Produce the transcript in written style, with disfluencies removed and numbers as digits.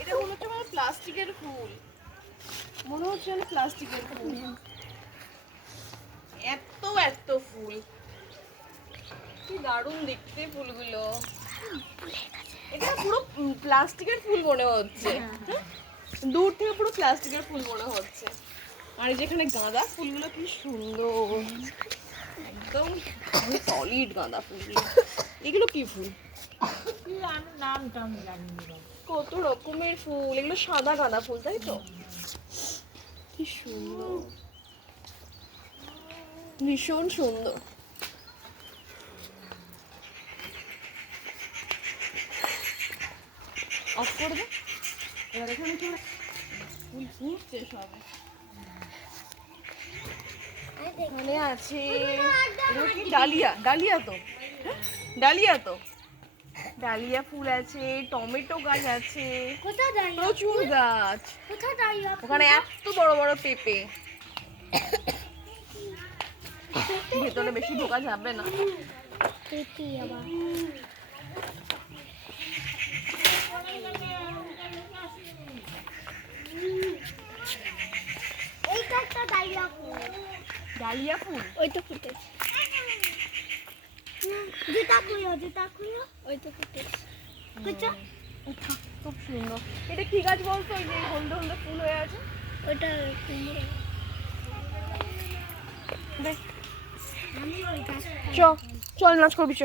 এটা মনে হচ্ছে আমার প্লাস্টিকের ফুল, মনে হচ্ছে যেন প্লাস্টিকের ফুল। এত এত ফুল, কি দারুণ দেখতে ফুলগুলো। এটা পুরো প্লাস্টিকের ফুল মনে হচ্ছে, দূর থেকে পুরো প্লাস্টিকের ফুল মনে হচ্ছে। আর এই যেখানে গাঁদা ফুলগুলো কি সুন্দর, একদম সলিড গাঁদা ফুলগুলো। এগুলো কি ফুল? কত রকমের ফুল, এগুলো সাদা গাঁদা ফুল তাই তো? কি সুন্দর, ভীষণ সুন্দর। অফ করে দে। এবার এখানে কি ফুল ফুটছে সব। এখানে আছে এগুলো কি ডালিয়া, ডালিয়া তো, ডালিয়া তো, ডালিয়া ফুল আছে, টমেটো গাছ আছে, প্রচুর গাছ। ওখানে এত বড় বড় পেঁপে, ভেতরে বেশি ঢোকা যাবে না। ডালিয়া ফুল ওই তো ফুটেছে, জুতা খুলো, জুতা খুলো, ওই তো ফুটেছে। খুব সুন্দর। এটা কি গাছ বলতো, ওই যে হলদে হলদে ফুল হয়ে আছে? ওইটা কুমড়ো। চ চল নাচ করবি চ।